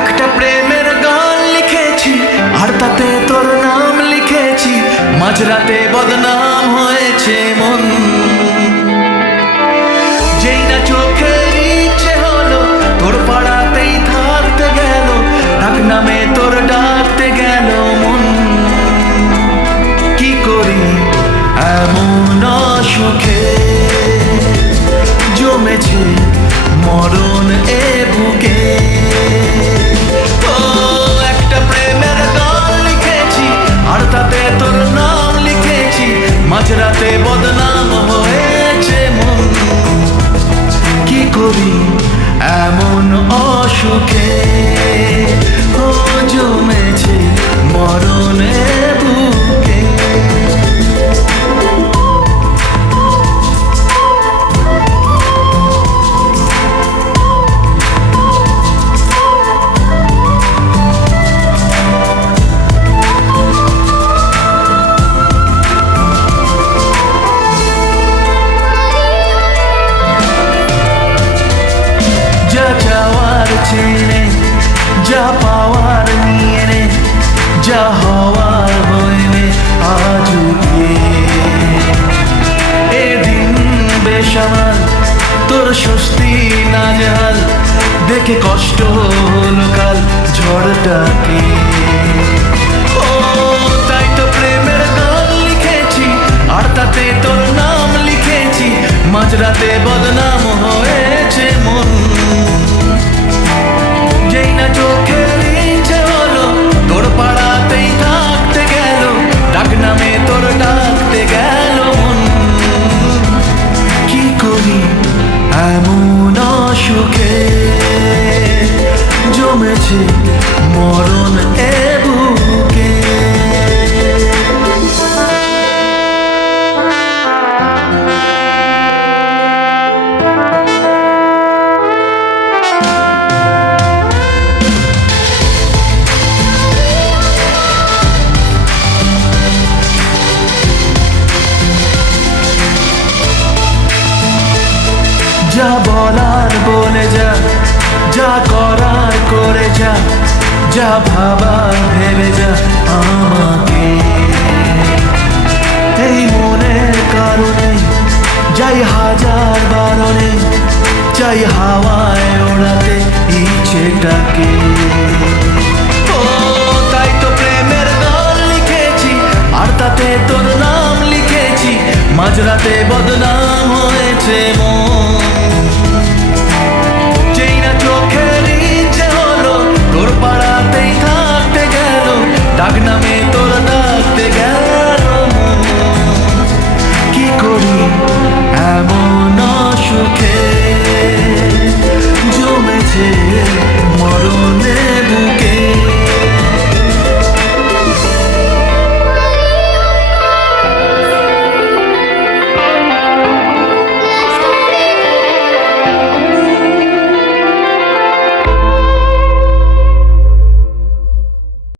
একটা প্রেমের গান লিখেছি আর তাতে তোর নাম লিখেছি, মাঝরাতে বদনাম হয়েছে মন। যেই না চোখের ইচ্ছে হলো তোর পাড়াতেই থাকতে গেল, ডাক নামে তোর ডাকতে গেল মন। কি করি এমন সুখে জমেছে মরণ এ বুকে। ও একটা প্রেমের গান লিখেছি আর তাতে তোর নাম লিখেছি, মাঝরাতে বদনাম হয়েছে মন। কি করি এমন অসুখে ও জমেছে মরণ এ বুকে। চেনে যা পাওয়ার নিয়ে নে, যা হওয়ার হয়ে নে আজকে। এদিন বেসামাল তোর স্বস্তি না জাল, দেখে কষ্ট হলো কাল ঝড়টাকে। ও তাই তো প্রেমের গান লিখেছি আর তাতে তোর নাম লিখেছি, মাঝরাতে বদনাম হয়েছে মন। যেই না চোখের ইচ্ছে হলো তোর পাড়াতেই থাকতে গেল, ডাক নামে তোর ডাকতে গেল মন। কি করি এমন সুখে জমেছে মরণ এ বুকে। যা বলার বলে যা, যা করার করে যা, যা ভাবার ভেবে যা আমাকে। এই মনের কারণে যাই হাজার বারণে, চাই হাওয়ায় ওড়াতে ইচ্ছেটাকে। ও তাই তো প্রেমের গান লিখেছি আর তাতে তোর নাম লিখেছি, মাঝরাতে বদনাম হয়েছে মন। যেই না চোখের ইচ্ছে হলো তোর পাড়াতেই থাকতে গেল, ডাক নামে